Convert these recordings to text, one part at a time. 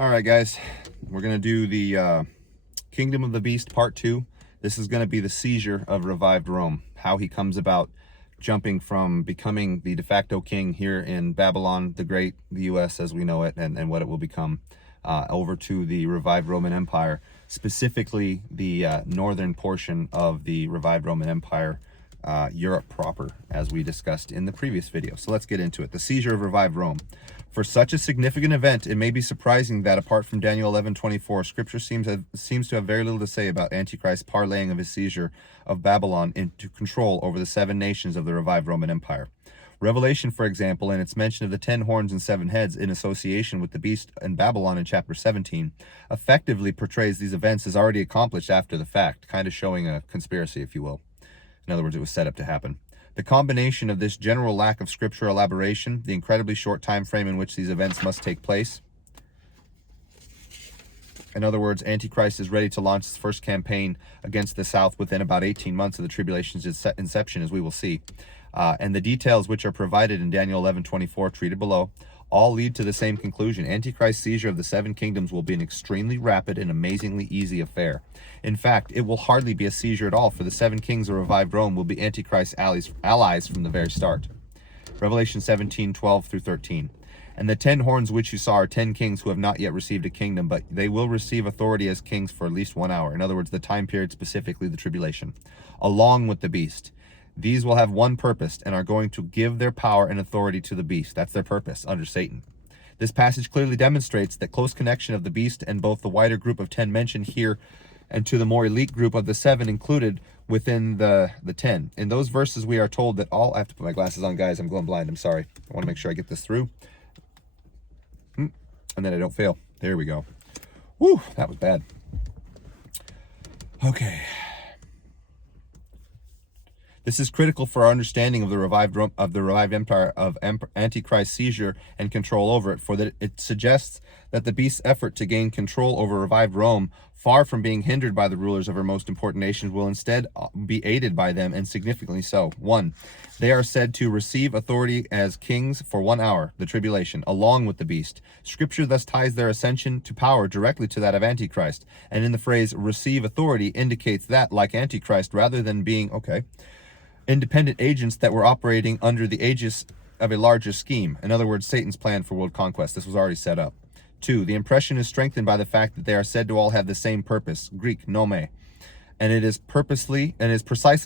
All right, guys, we're going to do the Kingdom of the Beast Part 2. This is going to be the seizure of revived Rome, how he comes about jumping from becoming the de facto king here in Babylon the Great, the U.S. as we know it, and what it will become, over to the revived Roman Empire, specifically the northern portion of the revived Roman Empire, Europe proper, as we discussed in the previous video. So let's get into it. The seizure of revived Rome. For such a significant event, it may be surprising that apart from Daniel 11:24, Scripture seems to have very little to say about Antichrist's parlaying of his seizure of Babylon into control over the 7 nations of the revived Roman Empire. Revelation, for example, and its mention of the 10 horns and 7 heads in association with the beast and Babylon in chapter 17, effectively portrays these events as already accomplished after the fact, kind of showing a conspiracy, if you will. In other words, it was set up to happen. The combination of this general lack of scriptural elaboration, the incredibly short time frame in which these events must take place. In other words, Antichrist is ready to launch his first campaign against the South within about 18 months of the tribulation's inception, as we will see. And the details which are provided in Daniel 11:24, treated below, all lead to the same conclusion. Antichrist's seizure of the 7 kingdoms will be an extremely rapid and amazingly easy affair. In fact, it will hardly be a seizure at all, for the 7 kings of revived Rome will be Antichrist's allies from the very start. Revelation 17:12 through 13. And the 10 horns which you saw are 10 kings who have not yet received a kingdom, but they will receive authority as kings for at least 1 hour. In other words, the time period, specifically the tribulation, along with the beast. These will have one purpose and are going to give their power and authority to the beast. That's their purpose under Satan. This passage clearly demonstrates that close connection of the beast and both the wider group of 10 mentioned here and to the more elite group of the 7 included within the 10. In those verses, we are told that all... I have to put my glasses on, guys. I'm going blind. I'm sorry. I want to make sure I get this through. And then I don't fail. There we go. Whew, that was bad. Okay. This is critical for our understanding of the revived empire of Antichrist's seizure and control over it, for that it suggests that the beast's effort to gain control over revived Rome, far from being hindered by the rulers of her most important nations, will instead be aided by them, and significantly so. 1. They are said to receive authority as kings for 1 hour, the tribulation, along with the beast. Scripture thus ties their ascension to power directly to that of Antichrist, and in the phrase receive authority indicates that, like Antichrist, rather than being, independent agents that were operating under the aegis of a larger scheme. In other words, Satan's plan for world conquest. This was already set up. 2. The impression is strengthened by the fact that they are said to all have the same purpose, Greek nome, and it is precisely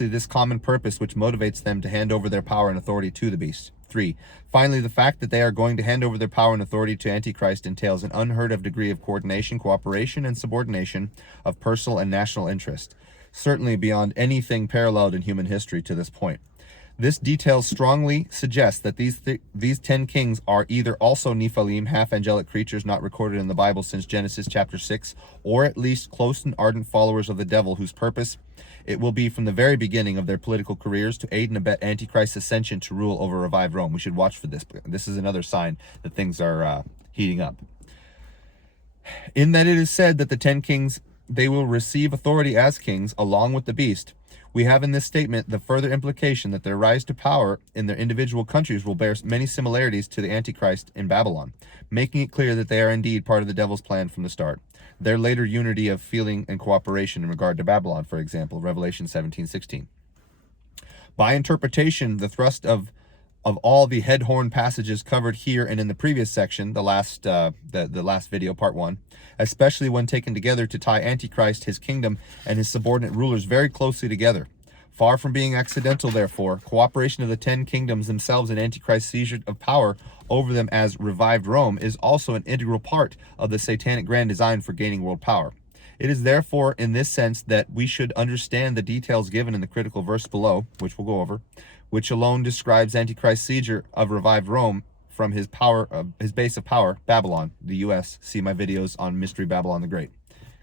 this common purpose which motivates them to hand over their power and authority to the beast. 3. Finally, the fact that they are going to hand over their power and authority to Antichrist entails an unheard of degree of coordination, cooperation, and subordination of personal and national interest, certainly beyond anything paralleled in human history to this point. This detail strongly suggests that these 10 kings are either also Nephilim, half-angelic creatures not recorded in the Bible since Genesis chapter 6, or at least close and ardent followers of the devil, whose purpose it will be from the very beginning of their political careers to aid and abet Antichrist's ascension to rule over revived Rome. We should watch for this. This is another sign that things are heating up. In that it is said that the 10 kings, they will receive authority as kings along with the beast, we have in this statement the further implication that their rise to power in their individual countries will bear many similarities to the Antichrist in Babylon, making it clear that they are indeed part of the devil's plan from the start. Their later unity of feeling and cooperation in regard to Babylon, for example, Revelation 17:16. By interpretation, the thrust of all the head horn passages covered here and in the previous section, the last video, part 1, especially when taken together to tie Antichrist, his kingdom, and his subordinate rulers very closely together. Far from being accidental, therefore, cooperation of the 10 kingdoms themselves in Antichrist's seizure of power over them as revived Rome is also an integral part of the satanic grand design for gaining world power. It is therefore in this sense that we should understand the details given in the critical verse below, which we'll go over, which alone describes Antichrist's seizure of revived Rome from his base of power, Babylon, the U.S. See my videos on Mystery Babylon the Great,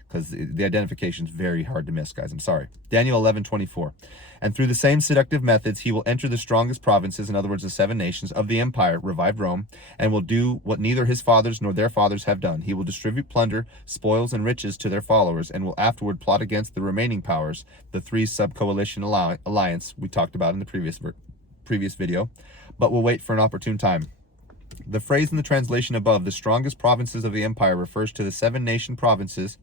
because the identification is very hard to miss, guys. I'm sorry. Daniel 11:24. And through the same seductive methods, he will enter the strongest provinces, in other words, the 7 nations of the empire, revived Rome, and will do what neither his fathers nor their fathers have done. He will distribute plunder, spoils, and riches to their followers, and will afterward plot against the remaining powers, the 3 sub-coalition alliance we talked about in the previous video, but will wait for an opportune time. The phrase in the translation above, the strongest provinces of the empire, refers to the seven nations provinces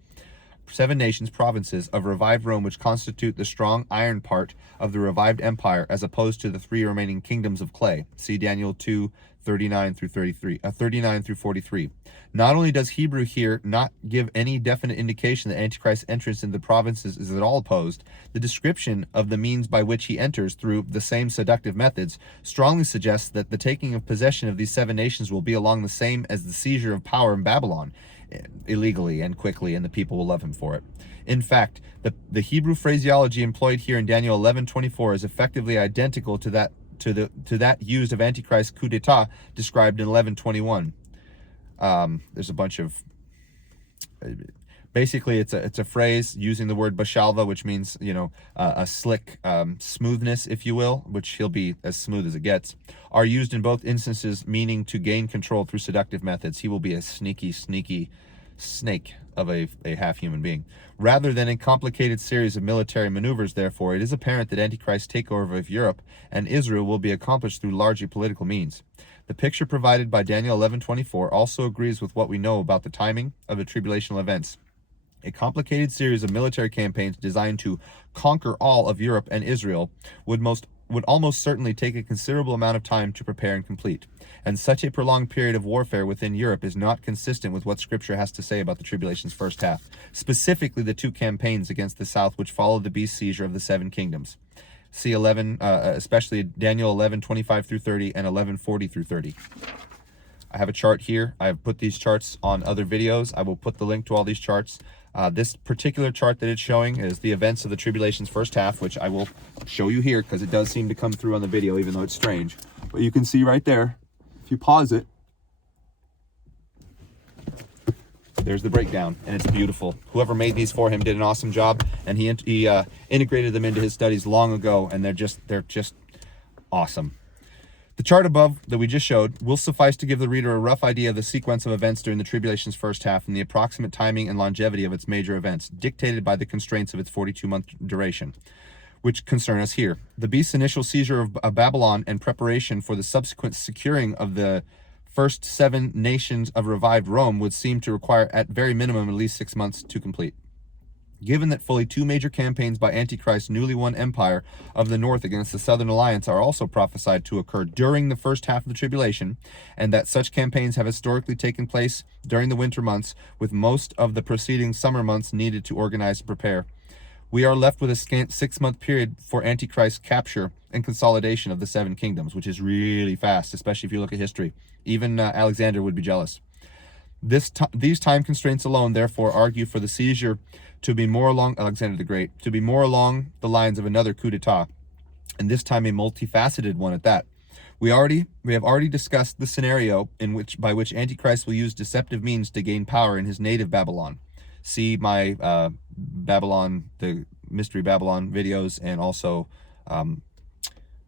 of revived Rome, which constitute the strong iron part of the revived empire, as opposed to the three remaining kingdoms of clay. See Daniel 2:39 through 39 through 43. Not only does Hebrew here not give any definite indication that Antichrist's entrance into the provinces is at all opposed, the description of the means by which he enters through the same seductive methods strongly suggests that the taking of possession of these seven nations will be along the same as the seizure of power in Babylon, illegally and quickly, and the people will love him for it. In fact, the Hebrew phraseology employed here in Daniel 11:24 is effectively identical to that used of Antichrist's coup d'etat described in 11:21. There's a bunch of basically it's a phrase using the word bashalva, which means a slick smoothness, if you will, which he'll be as smooth as it gets, are used in both instances, meaning to gain control through seductive methods. He will be a sneaky snake of a half-human being. Rather than a complicated series of military maneuvers, therefore, it is apparent that Antichrist's takeover of Europe and Israel will be accomplished through largely political means. The picture provided by Daniel 11:24 also agrees with what we know about the timing of the tribulational events. A complicated series of military campaigns designed to conquer all of Europe and Israel would almost certainly take a considerable amount of time to prepare and complete. And such a prolonged period of warfare within Europe is not consistent with what Scripture has to say about the tribulation's first half, specifically the two campaigns against the south which followed the beast seizure of the seven kingdoms. See especially Daniel 11:25 through 30 and 11:40 through 30. I have a chart here. I have put these charts on other videos. I will put the link to all these charts. This particular chart that it's showing is the events of the tribulation's first half, which I will show you here because it does seem to come through on the video, even though it's strange. But you can see right there, if you pause it, there's the breakdown, and it's beautiful. Whoever made these for him did an awesome job, and he integrated them into his studies long ago, and they're just awesome. The chart above that we just showed will suffice to give the reader a rough idea of the sequence of events during the tribulation's first half and the approximate timing and longevity of its major events, dictated by the constraints of its 42-month duration, which concern us here. The beast's initial seizure of Babylon and preparation for the subsequent securing of the first seven nations of revived Rome would seem to require at very minimum at least 6 months to complete. Given that fully two major campaigns by Antichrist's newly won empire of the north against the Southern Alliance are also prophesied to occur during the first half of the tribulation, and that such campaigns have historically taken place during the winter months, with most of the preceding summer months needed to organize and prepare, we are left with a scant 6-month period for Antichrist's capture and consolidation of the seven kingdoms, which is really fast, especially if you look at history. Even Alexander would be jealous. These time constraints alone, therefore, argue for the seizure to be more along Alexander the Great, to be more along the lines of another coup d'etat, and this time a multifaceted one at that. We have already discussed the scenario by which Antichrist will use deceptive means to gain power in his native Babylon. See my the Mystery Babylon videos, and also I'm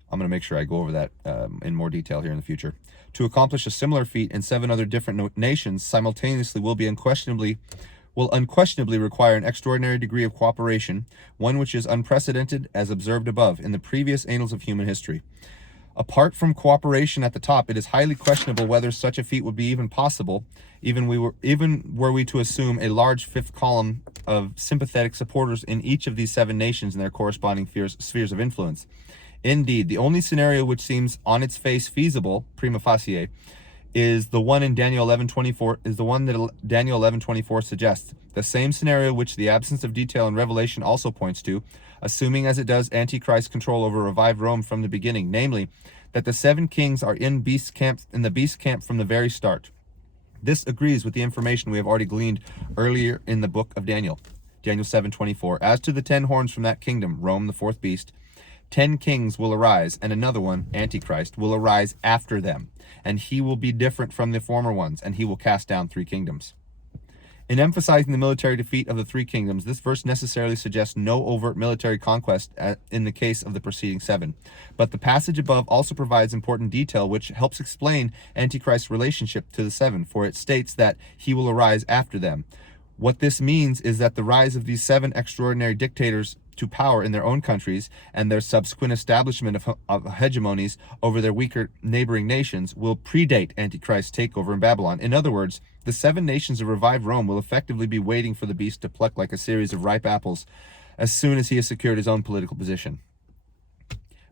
going to make sure I go over that in more detail here in the future. To accomplish a similar feat in 7 other different nations simultaneously will unquestionably require an extraordinary degree of cooperation, one which is unprecedented as observed above in the previous annals of human history. Apart from cooperation at the top, it is highly questionable whether such a feat would be even possible, even were we to assume a large fifth column of sympathetic supporters in each of these 7 nations and their corresponding spheres of influence. Indeed, the only scenario which seems on its face feasible, prima facie, is the one in Daniel 11:24. Is the one that Daniel 11:24 suggests. The same scenario which the absence of detail in Revelation also points to, assuming as it does Antichrist's control over revived Rome from the beginning, namely, that the 7 kings are in the beast camp from the very start. This agrees with the information we have already gleaned earlier in the book of Daniel, Daniel 7:24. As to the 10 horns from that kingdom, Rome, the 4th beast, 10 kings will arise, and another one, Antichrist, will arise after them, and he will be different from the former ones, and he will cast down 3 kingdoms. In emphasizing the military defeat of the 3 kingdoms, this verse necessarily suggests no overt military conquest in the case of the preceding 7. But the passage above also provides important detail which helps explain Antichrist's relationship to the 7, for it states that he will arise after them. What this means is that the rise of these 7 extraordinary dictators to power in their own countries and their subsequent establishment of hegemonies over their weaker neighboring nations will predate Antichrist's takeover in Babylon. In other words, the 7 nations of revived Rome will effectively be waiting for the beast to pluck like a series of ripe apples as soon as he has secured his own political position.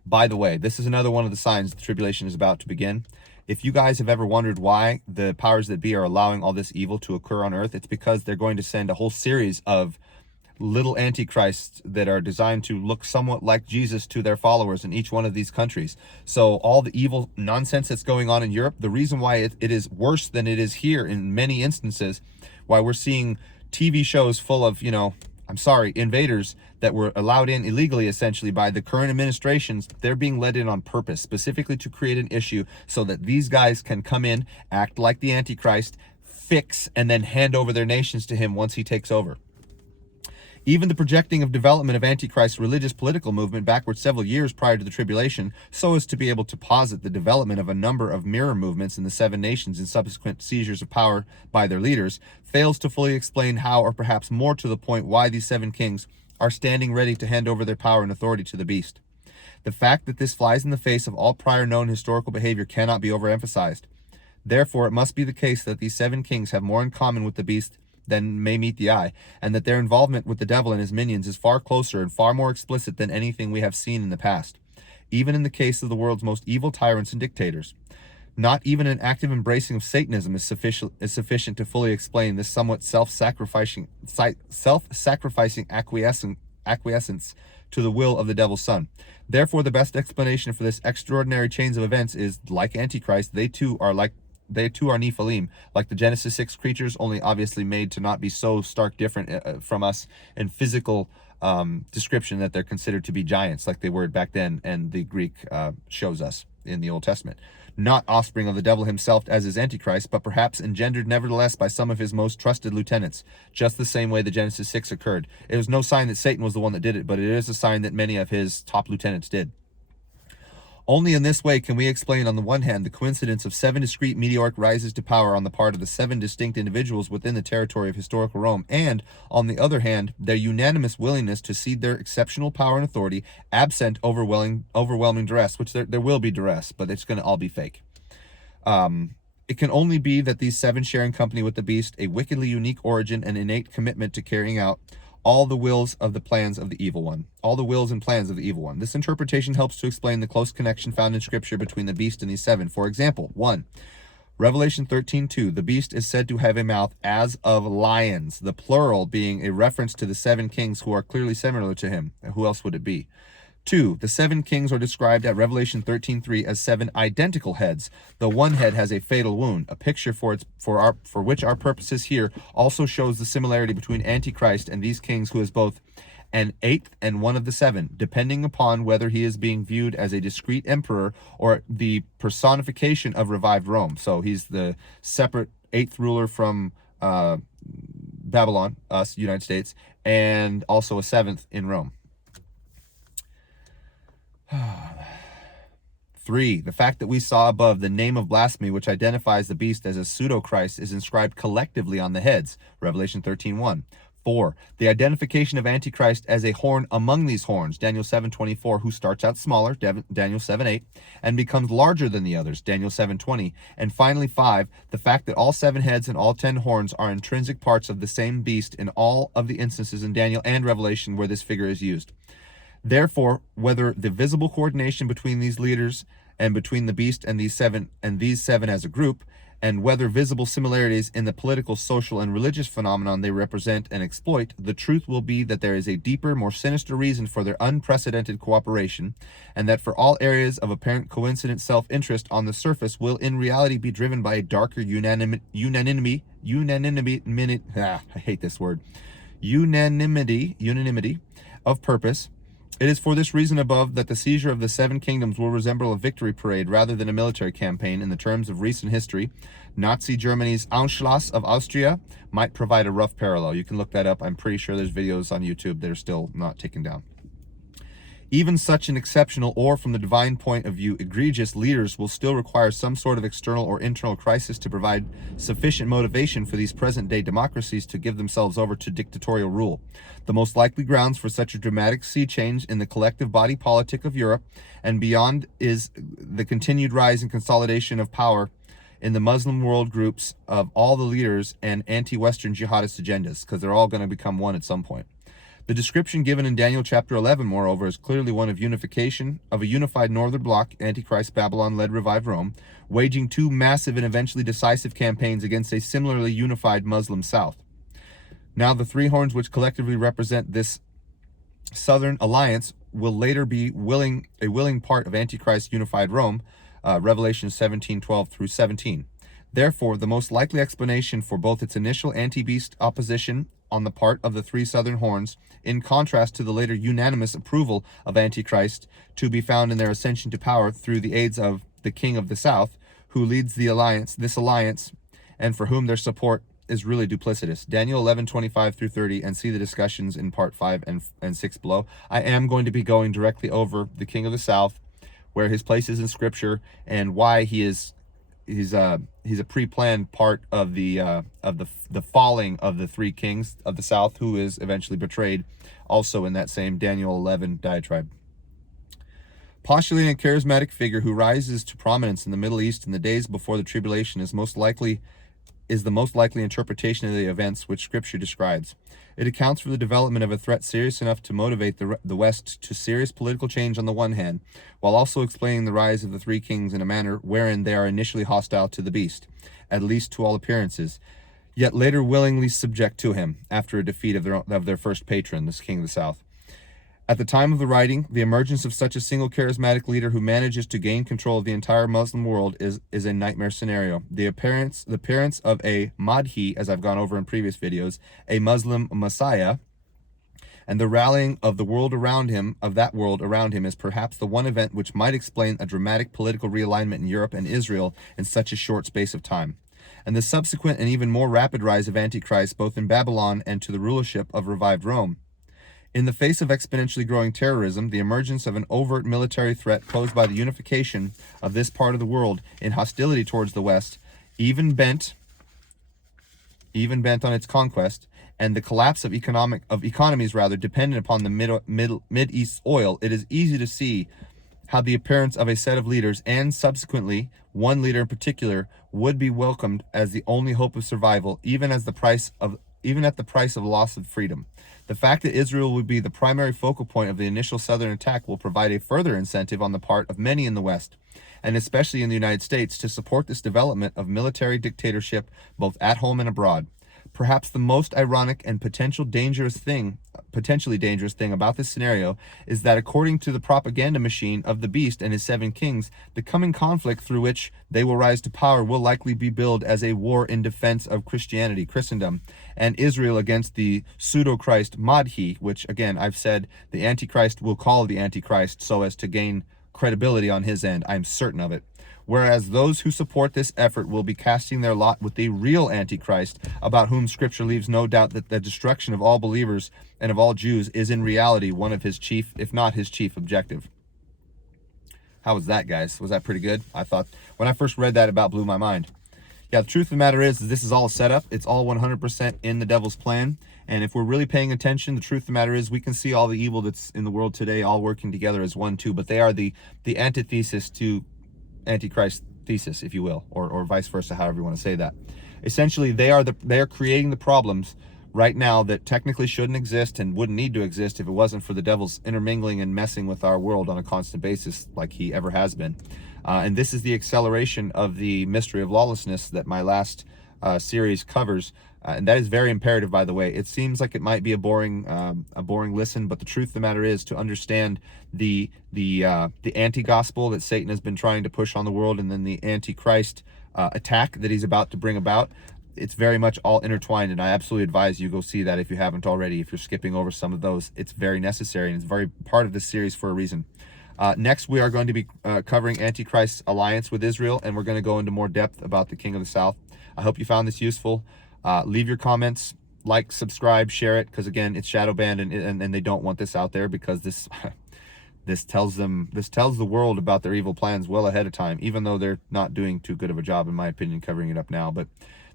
By the way, this is another one of the signs the tribulation is about to begin. If you guys have ever wondered why the powers that be are allowing all this evil to occur on earth, it's because they're going to send a whole series of little antichrists that are designed to look somewhat like Jesus to their followers in each one of these countries. So all the evil nonsense that's going on in Europe, the reason why it is worse than it is here in many instances, why we're seeing TV shows full of, invaders that were allowed in illegally, essentially, by the current administrations, they're being let in on purpose, specifically to create an issue so that these guys can come in, act like the Antichrist, fix, and then hand over their nations to him once he takes over. Even the projecting of development of Antichrist's religious political movement backwards several years prior to the tribulation, so as to be able to posit the development of a number of mirror movements in the 7 nations and subsequent seizures of power by their leaders, fails to fully explain how, or perhaps more to the point, why these 7 kings are standing ready to hand over their power and authority to the beast. The fact that this flies in the face of all prior known historical behavior cannot be overemphasized. Therefore, it must be the case that these 7 kings have more in common with the beast than may meet the eye, and that their involvement with the devil and his minions is far closer and far more explicit than anything we have seen in the past, even in the case of the world's most evil tyrants and dictators. Not even an active embracing of Satanism is sufficient to fully explain this somewhat self-sacrificing acquiescence to the will of the devil's son. Therefore, the best explanation for this extraordinary chains of events is, like Antichrist, they too are Nephilim, like the Genesis 6 creatures, only obviously made to not be so stark different from us in physical description that they're considered to be giants, like they were back then, and the Greek shows us in the Old Testament. Not offspring of the devil himself as is Antichrist, but perhaps engendered nevertheless by some of his most trusted lieutenants, just the same way the Genesis 6 occurred. It was no sign that Satan was the one that did it, but it is a sign that many of his top lieutenants did. Only in this way can we explain, on the one hand, the coincidence of 7 discrete meteoric rises to power on the part of the 7 distinct individuals within the territory of historical Rome, and, on the other hand, their unanimous willingness to cede their exceptional power and authority, absent overwhelming duress, which there will be duress, but it's going to all be fake. It can only be that these 7 share in company with the beast a wickedly unique origin and innate commitment to carrying out all the wills of the plans of the evil one. All the wills and plans of the evil one. This interpretation helps to explain the close connection found in Scripture between the beast and these 7. For example, 1. Revelation 13:2. The beast is said to have a mouth as of lions, the plural being a reference to the 7 kings who are clearly similar to him. Who else would it be? 2. The 7 kings are described at Revelation 13:3 as 7 identical heads. The one head has a fatal wound. A picture for which our purposes here also shows the similarity between Antichrist and these kings, who is both an 8th and one of the 7, depending upon whether he is being viewed as a discrete emperor or the personification of revived Rome. So he's the separate 8th ruler from Babylon, us, United States, and also a 7th in Rome. 3. The fact that we saw above the name of blasphemy, which identifies the beast as a pseudo-Christ, is inscribed collectively on the heads. Revelation 13:1. 4. The identification of Antichrist as a horn among these horns. Daniel 7:24, who starts out smaller, Daniel 7:8, and becomes larger than the others. Daniel 7:20. And finally, 5. The fact that all 7 heads and all 10 horns are intrinsic parts of the same beast in all of the instances in Daniel and Revelation where this figure is used. Therefore, whether the visible coordination between these leaders and between the beast and these seven as a group, and whether visible similarities in the political, social, and religious phenomenon they represent and exploit, the truth will be that there is a deeper, more sinister reason for their unprecedented cooperation, and that for all areas of apparent coincident self-interest on the surface will in reality be driven by a darker unanimity of purpose. It is for this reason above that the seizure of the 7 kingdoms will resemble a victory parade rather than a military campaign in the terms of recent history. Nazi Germany's Anschluss of Austria might provide a rough parallel. You can look that up. I'm pretty sure there's videos on YouTube that are still not taken down. Even such an exceptional, or from the divine point of view, egregious leaders will still require some sort of external or internal crisis to provide sufficient motivation for these present-day democracies to give themselves over to dictatorial rule. The most likely grounds for such a dramatic sea change in the collective body politic of Europe and beyond is the continued rise and consolidation of power in the Muslim world groups of all the leaders and anti-Western jihadist agendas, because they're all going to become one at some point. The description given in Daniel chapter 11, moreover, is clearly one of unification, of a unified northern bloc, Antichrist Babylon-led revived Rome, waging two massive and eventually decisive campaigns against a similarly unified Muslim south. Now the three horns which collectively represent this southern alliance will later be a willing part of Antichrist unified Rome, Revelation 17:12 through 17. Therefore, the most likely explanation for both its initial anti-beast opposition on the part of the three southern horns, in contrast to the later unanimous approval of Antichrist, to be found in their ascension to power through the aids of the King of the South, who leads this alliance, and for whom their support is really duplicitous. Daniel 11:25 through 30, and see the discussions in part 5 and 6 below. I am going to be going directly over the King of the South, where his place is in Scripture, and why he's a pre-planned part of the falling of the three kings of the South, who is eventually betrayed, also in that same Daniel 11 diatribe. Postulating a charismatic figure who rises to prominence in the Middle East in the days before the tribulation is the most likely interpretation of the events which Scripture describes. It accounts for the development of a threat serious enough to motivate the West to serious political change on the one hand, while also explaining the rise of the three kings in a manner wherein they are initially hostile to the beast, at least to all appearances, yet later willingly subject to him, after a defeat of their first patron, this King of the South. At the time of the writing, the emergence of such a single charismatic leader who manages to gain control of the entire Muslim world is a nightmare scenario. The appearance of a Madhi, as I've gone over in previous videos, a Muslim Messiah, and the rallying of the world around him, is perhaps the one event which might explain a dramatic political realignment in Europe and Israel in such a short space of time, and the subsequent and even more rapid rise of Antichrist both in Babylon and to the rulership of revived Rome. In the face of exponentially growing terrorism, the emergence of an overt military threat posed by the unification of this part of the world in hostility towards the West, even bent on its conquest, and the collapse of economies dependent upon the Mid-East oil, it is easy to see how the appearance of a set of leaders, and subsequently one leader in particular, would be welcomed as the only hope of survival, even at the price of loss of freedom. The fact that Israel would be the primary focal point of the initial southern attack will provide a further incentive on the part of many in the West, and especially in the United States, to support this development of military dictatorship both at home and abroad. Perhaps the most ironic and potentially dangerous thing about this scenario is that, according to the propaganda machine of the beast and his seven kings, the coming conflict through which they will rise to power will likely be billed as a war in defense of Christendom, and Israel against the pseudo-Christ Madhi, which, again, I've said the Antichrist will call the Antichrist so as to gain credibility on his end. I'm certain of it. Whereas those who support this effort will be casting their lot with the real Antichrist, about whom Scripture leaves no doubt that the destruction of all believers and of all Jews is in reality one of his chief, if not his chief, objective. How was that, guys? Was that pretty good? I thought, when I first read that, it about blew my mind. Yeah, the truth of the matter is this is all a setup. It's all 100% in the devil's plan. And if we're really paying attention, the truth of the matter is we can see all the evil that's in the world today all working together as one, too. But they are the antithesis to Antichrist thesis, if you will, or vice versa, however you want to say that. Essentially, they are creating the problems right now that technically shouldn't exist and wouldn't need to exist if it wasn't for the devil's intermingling and messing with our world on a constant basis, like he ever has been. And this is the acceleration of the mystery of lawlessness that my last series covers. And that is very imperative, by the way. It seems like it might be a boring listen, but the truth of the matter is, to understand the anti-gospel that Satan has been trying to push on the world, and then the antichrist attack that he's about to bring about, it's very much all intertwined. And I absolutely advise you go see that if you haven't already. If you're skipping over some of those, it's very necessary, and it's very part of this series for a reason. Next, we are going to be covering Antichrist's alliance with Israel, and we're going to go into more depth about the King of the South. I hope you found this useful. Leave your comments, like, subscribe, share it, because again, it's shadow banned, and they don't want this out there, because this this tells the world about their evil plans well ahead of time, even though they're not doing too good of a job, in my opinion, covering it up now. But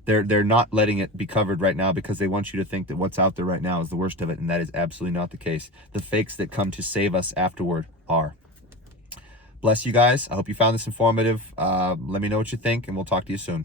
they're not letting it be covered right now because they want you to think that what's out there right now is the worst of it, and that is absolutely not the case. The fakes that come to save us afterward are. Bless you guys. I hope you found this informative. Let me know what you think, and we'll talk to you soon.